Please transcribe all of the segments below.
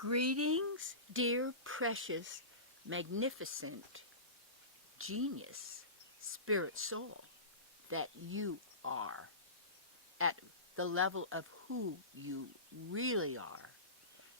Greetings, dear, precious, magnificent, genius, spirit soul that you are at the level of who you really are,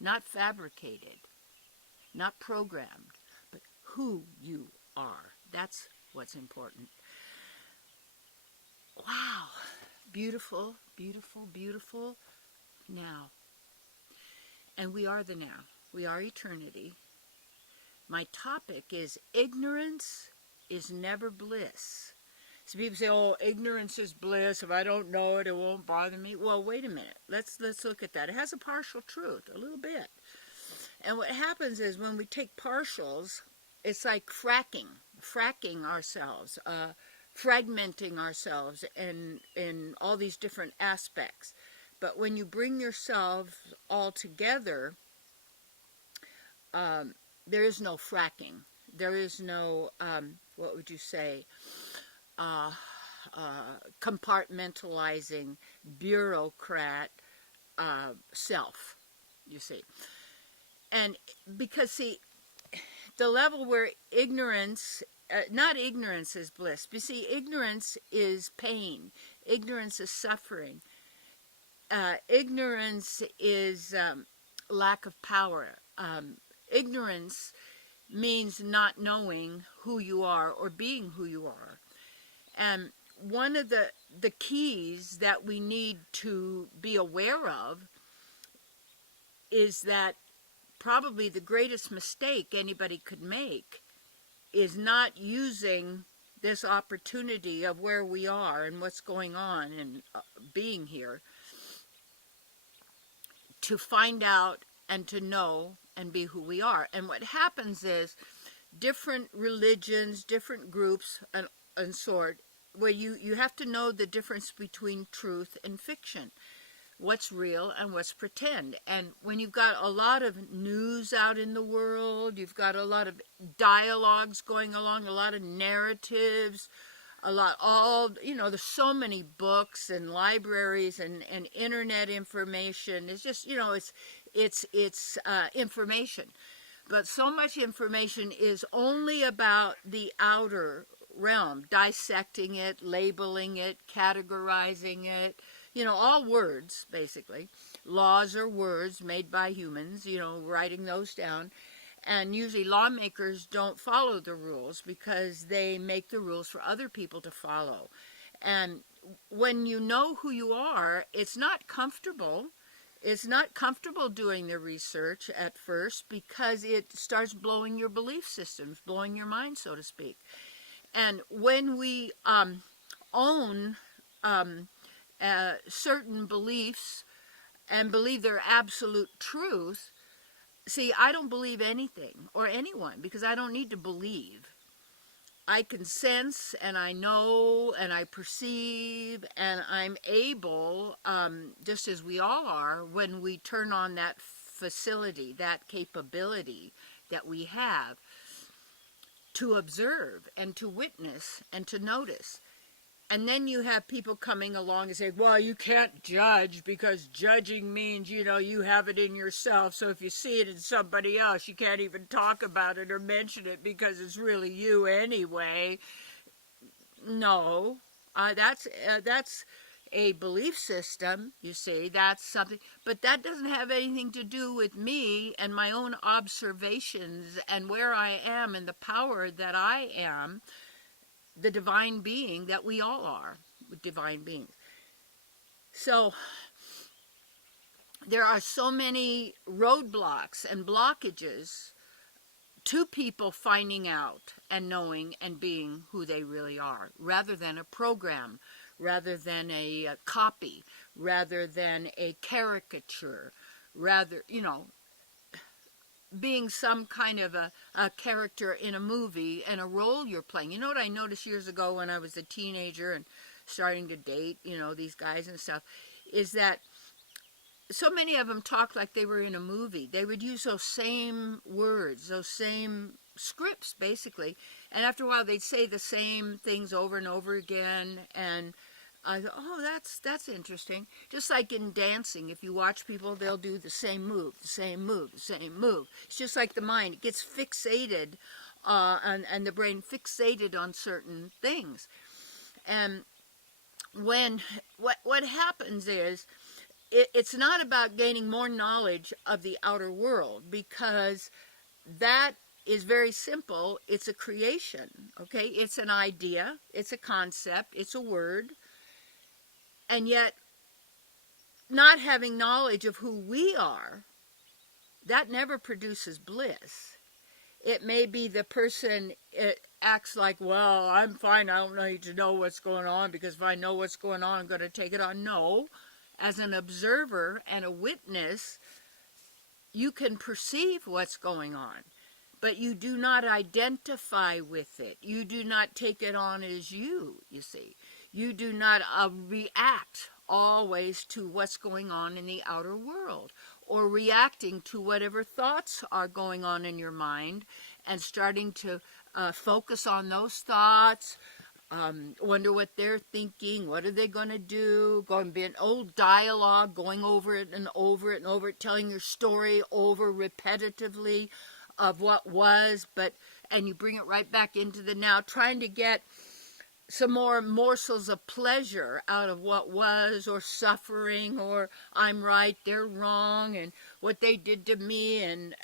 not fabricated, not programmed, but who you are. That's what's important. Wow. Beautiful, beautiful, beautiful now. And we are the now. We are eternity. My topic is ignorance is never bliss. So people say, oh, ignorance is bliss. If I don't know it, it won't bother me. Well, wait a minute. Let's look at that. It has a partial truth, a little bit. And what happens is when we take partials, it's like fracking ourselves, fragmenting ourselves in all these different aspects. But when you bring yourself all together, there is no fracking. There is no, what would you say, compartmentalizing bureaucrat self, you see. And because, see, the level where ignorance, not ignorance is bliss, but see, ignorance is pain. Ignorance is suffering. Ignorance is lack of power. Ignorance means not knowing who you are or being who you are. And one of the keys that we need to be aware of is that probably the greatest mistake anybody could make is not using this opportunity of where we are and what's going on and being here to find out and to know and be who we are. And what happens is different religions, different groups and sort, where you have to know the difference between truth and fiction, what's real and what's pretend. And when you've got a lot of news out in the world, you've got a lot of dialogues going along, a lot of narratives, there's so many books and libraries and internet information. It's just, it's information. But so much information is only about the outer realm, dissecting it, labeling it, categorizing it, all words, basically. Laws are words made by humans, writing those down. And usually lawmakers don't follow the rules because they make the rules for other people to follow. And when you know who you are, it's not comfortable. It's not comfortable doing the research at first because it starts blowing your belief systems, blowing your mind, so to speak. And when we own certain beliefs and believe they're absolute truth, see, I don't believe anything or anyone because I don't need to believe. I can sense and I know and I perceive and I'm able, just as we all are, when we turn on that facility, that capability that we have to observe and to witness and to notice. And then you have people coming along and say, well, you can't judge because judging means, you have it in yourself. So if you see it in somebody else, you can't even talk about it or mention it because it's really you anyway. No, that's a belief system, you see. That's something. But that doesn't have anything to do with me and my own observations and where I am and the power that I am. The divine being that we all are, divine beings. So there are so many roadblocks and blockages to people finding out and knowing and being who they really are, rather than a program, rather than a copy, rather than a caricature, rather, being some kind of a character in a movie and a role you're playing. You know what I noticed years ago when I was a teenager and starting to date, these guys and stuff, is that so many of them talked like they were in a movie. They would use those same words, those same scripts, basically. And after a while, they'd say the same things over and over again. And I thought, oh, that's interesting. Just like in dancing, if you watch people, they'll do the same move, the same move, the same move. It's just like the mind; it gets fixated, and the brain fixated on certain things. And when what happens is, it's not about gaining more knowledge of the outer world, because that is very simple. It's a creation, okay? It's an idea, it's a concept, it's a word, and yet not having knowledge of who we are, that never produces bliss. It may be the person, it acts like, well, I'm fine, I don't need to know what's going on, because if I know what's going on, I'm going to take it on. No, as an observer and a witness, you can perceive what's going on, but you do not identify with it. You do not take it on as you see. You do not react always to what's going on in the outer world, or reacting to whatever thoughts are going on in your mind, and starting to focus on those thoughts, wonder what they're thinking, what are they going to do, going to be an old dialogue, going over it and over it and over it, telling your story over repetitively of what was, and you bring it right back into the now, trying to get some more morsels of pleasure out of what was, or suffering, or I'm right, they're wrong, and what they did to me, and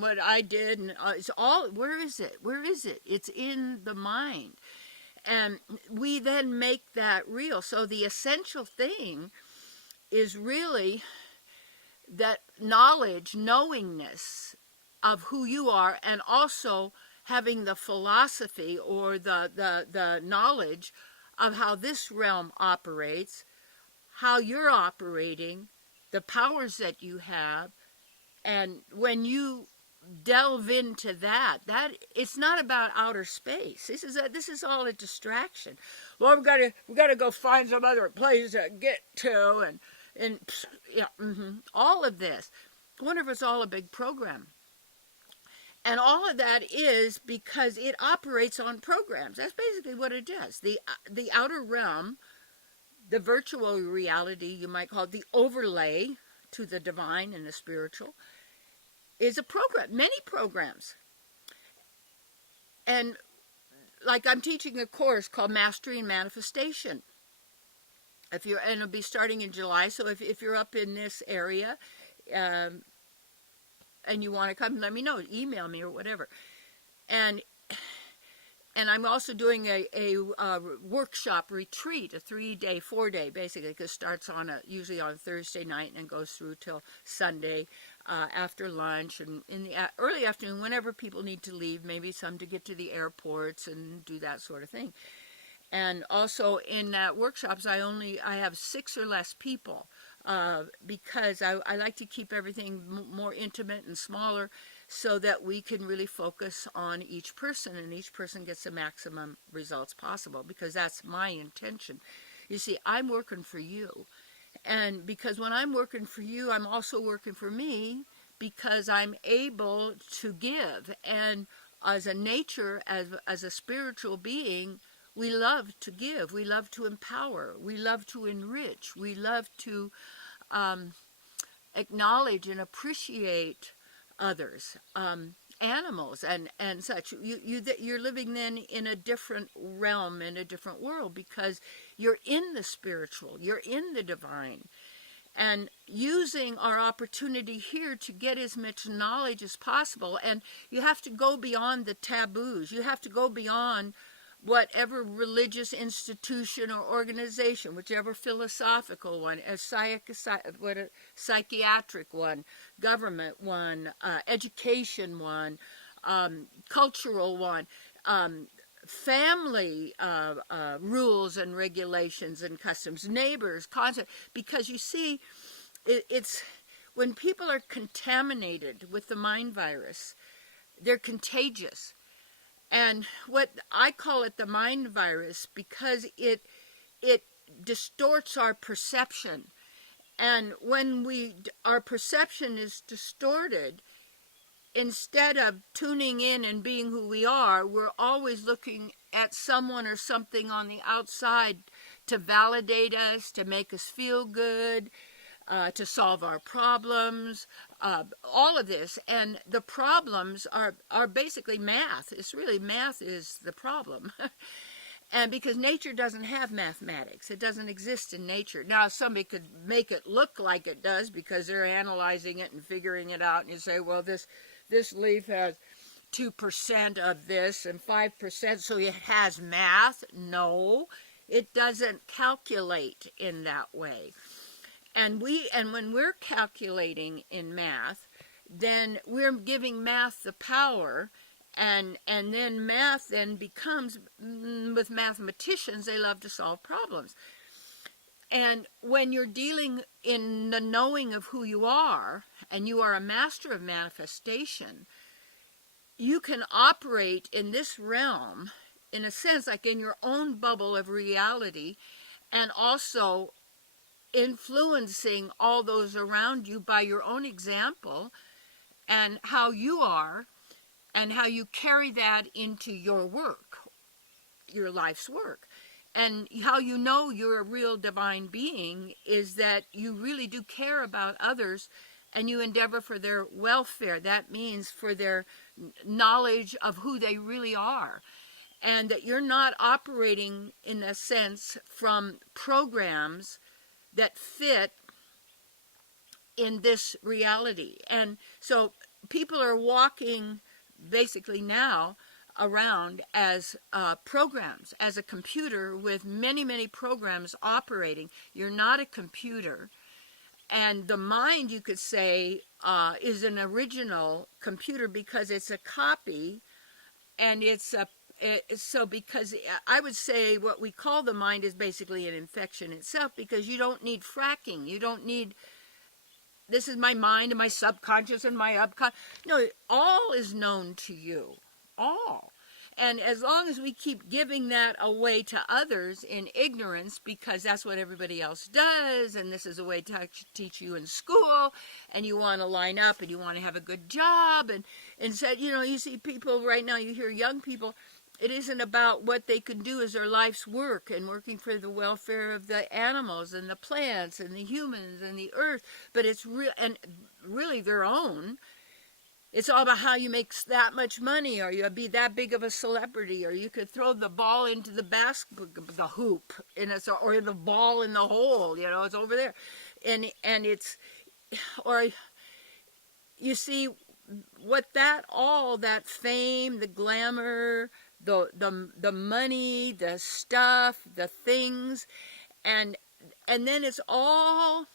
what I did, and it's all, where is it? Where is it? It's in the mind. And we then make that real. So the essential thing is really that knowledge, knowingness of who you are, and also having the philosophy, or the knowledge of how this realm operates, how you're operating, the powers that you have. And when you delve into that it's not about outer space. This is all a distraction. Well, we got to go find some other place to get to, and yeah, all of this. I wonder if it's all a big program. And all of that is because it operates on programs. That's basically what it does. The outer realm, the virtual reality, you might call it, the overlay to the divine and the spiritual, is a program, many programs. And like, I'm teaching a course called Mastery and Manifestation. And it'll be starting in July. So if you're up in this area, and you want to come, let me know, email me or whatever. And I'm also doing a workshop retreat, a 3-day, 4-day, basically, because it starts usually on Thursday night and goes through till Sunday after lunch, and in the early afternoon, whenever people need to leave, maybe some to get to the airports and do that sort of thing. And also in that workshops, I have 6 or less people, because I like to keep everything more intimate and smaller, so that we can really focus on each person, and each person gets the maximum results possible, because that's my intention. You see, I'm working for you. And because when I'm working for you, I'm also working for me, because I'm able to give. And as a nature, as a spiritual being, we love to give. We love to empower. We love to enrich. We love to acknowledge and appreciate others, animals, and such. You're living then in a different realm, in a different world, because you're in the spiritual, you're in the divine, and using our opportunity here to get as much knowledge as possible. And you have to go beyond the taboos. You have to go beyond whatever religious institution or organization, whichever philosophical one, a psychiatric one, government one, education one, cultural one, family rules and regulations and customs, neighbors, concept. Because you see, it's when people are contaminated with the mind virus, they're contagious. And what I call it the mind virus, because it distorts our perception. And when our perception is distorted, instead of tuning in and being who we are, we're always looking at someone or something on the outside to validate us, to make us feel good, to solve our problems, all of this. And the problems are basically math. It's really math is the problem. And because nature doesn't have mathematics, it doesn't exist in nature. Now, somebody could make it look like it does because they're analyzing it and figuring it out, and you say, well, this leaf has 2% of this and 5%, so it has math. No, it doesn't calculate in that way. And when we're calculating in math, then we're giving math the power. And then math then becomes, with mathematicians, they love to solve problems. And when you're dealing in the knowing of who you are, and you are a master of manifestation, you can operate in this realm, in a sense, like in your own bubble of reality, and also influencing all those around you by your own example and how you are, and how you carry that into your work, your life's work. And how you know you're a real divine being is that you really do care about others, and you endeavor for their welfare. That means for their knowledge of who they really are. And that you're not operating, in a sense, from programs that fit in this reality. And so people are walking basically now around as programs, as a computer with many, many programs operating. You're not a computer. And the mind, you could say, is an original computer because it's a copy, and because I would say what we call the mind is basically an infection itself, because you don't need fracking. You don't need, this is my mind and my subconscious and my upconscious. No, all is known to you. All. And as long as we keep giving that away to others in ignorance, because that's what everybody else does, and this is a way to teach you in school, and you want to line up and you want to have a good job, and said, you see people right now, you hear young people, it isn't about what they can do as their life's work and working for the welfare of the animals and the plants and the humans and the earth, but it's really their own. It's all about how you make that much money, or you be that big of a celebrity, or you could throw the ball into the the hoop, or the ball in the hole. It's over there, and it's, or you see what that fame, the glamour, the money, the stuff, the things, and then it's all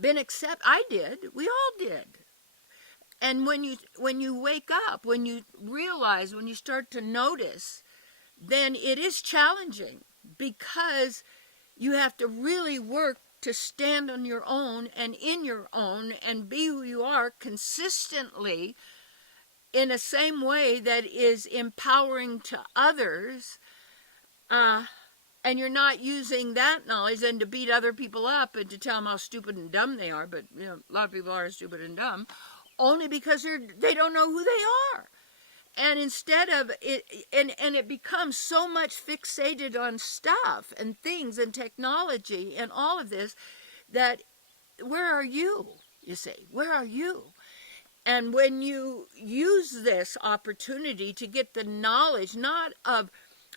been accepted. I did. We all did. And when you wake up, when you realize, when you start to notice, then it is challenging, because you have to really work to stand on your own and in your own and be who you are consistently, in the same way that is empowering to others. And you're not using that knowledge then to beat other people up and to tell them how stupid and dumb they are. But a lot of people are stupid and dumb, only because they don't know who they are. And instead of it, and it becomes so much fixated on stuff and things and technology and all of this, that where are you, you see? Where are you? And when you use this opportunity to get the knowledge, not of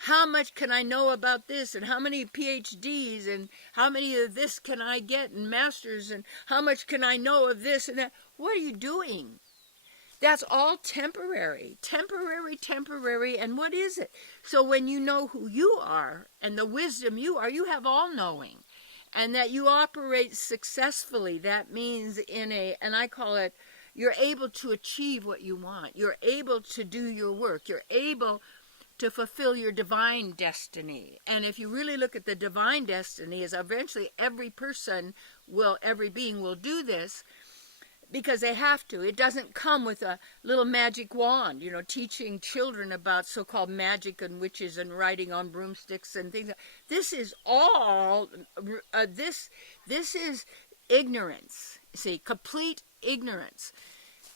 how much can I know about this, and how many PhDs, and how many of this can I get, and masters, and how much can I know of this and that. What are you doing? That's all temporary, and what is it? So when you know who you are and the wisdom you are, you have all knowing, and that you operate successfully. That means and I call it, you're able to achieve what you want. You're able to do your work. You're able to fulfill your divine destiny. And if you really look at the divine destiny, is eventually every being will do this, because they have to. It doesn't come with a little magic wand, teaching children about so-called magic and witches and riding on broomsticks and things. This is all, this is ignorance, see, complete ignorance.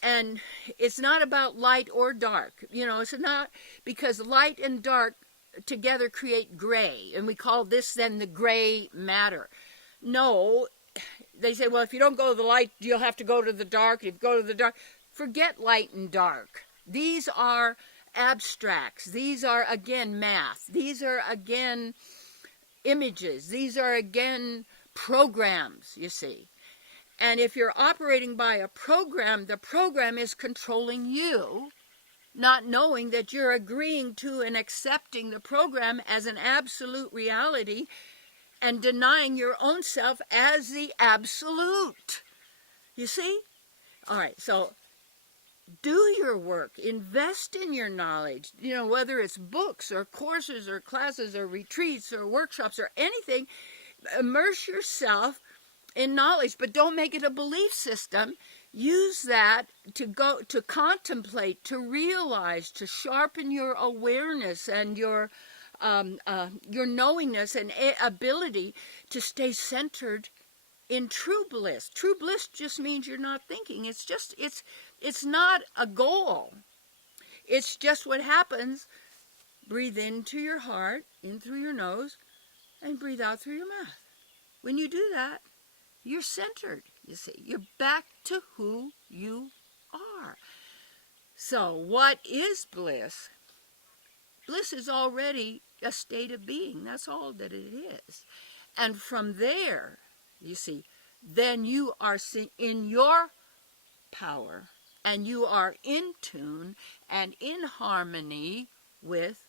And it's not about light or dark. It's not, because light and dark together create gray, and we call this then the gray matter. No, they say, well, if you don't go to the light, you'll have to go to the dark. If you go to the dark, forget light and dark. These are abstracts. These are, again, math. These are, again, images. These are, again, programs, you see. And if you're operating by a program, the program is controlling you, not knowing that you're agreeing to and accepting the program as an absolute reality and denying your own self as the absolute. You see? All right, so do your work. Invest in your knowledge. You know, whether it's books or courses or classes or retreats or workshops or anything, immerse yourself in knowledge, but don't make it a belief system. Use that to go to contemplate, to realize, to sharpen your awareness and your knowingness and ability to stay centered in true bliss. True bliss just means you're not thinking. It's not a goal. It's just what happens. Breathe into your heart, in through your nose, and breathe out through your mouth. When you do that, you're centered, you see. You're back to who you are. So what is bliss? Bliss is already a state of being. That's all that it is. And from there, you see, then you are in your power, and you are in tune and in harmony with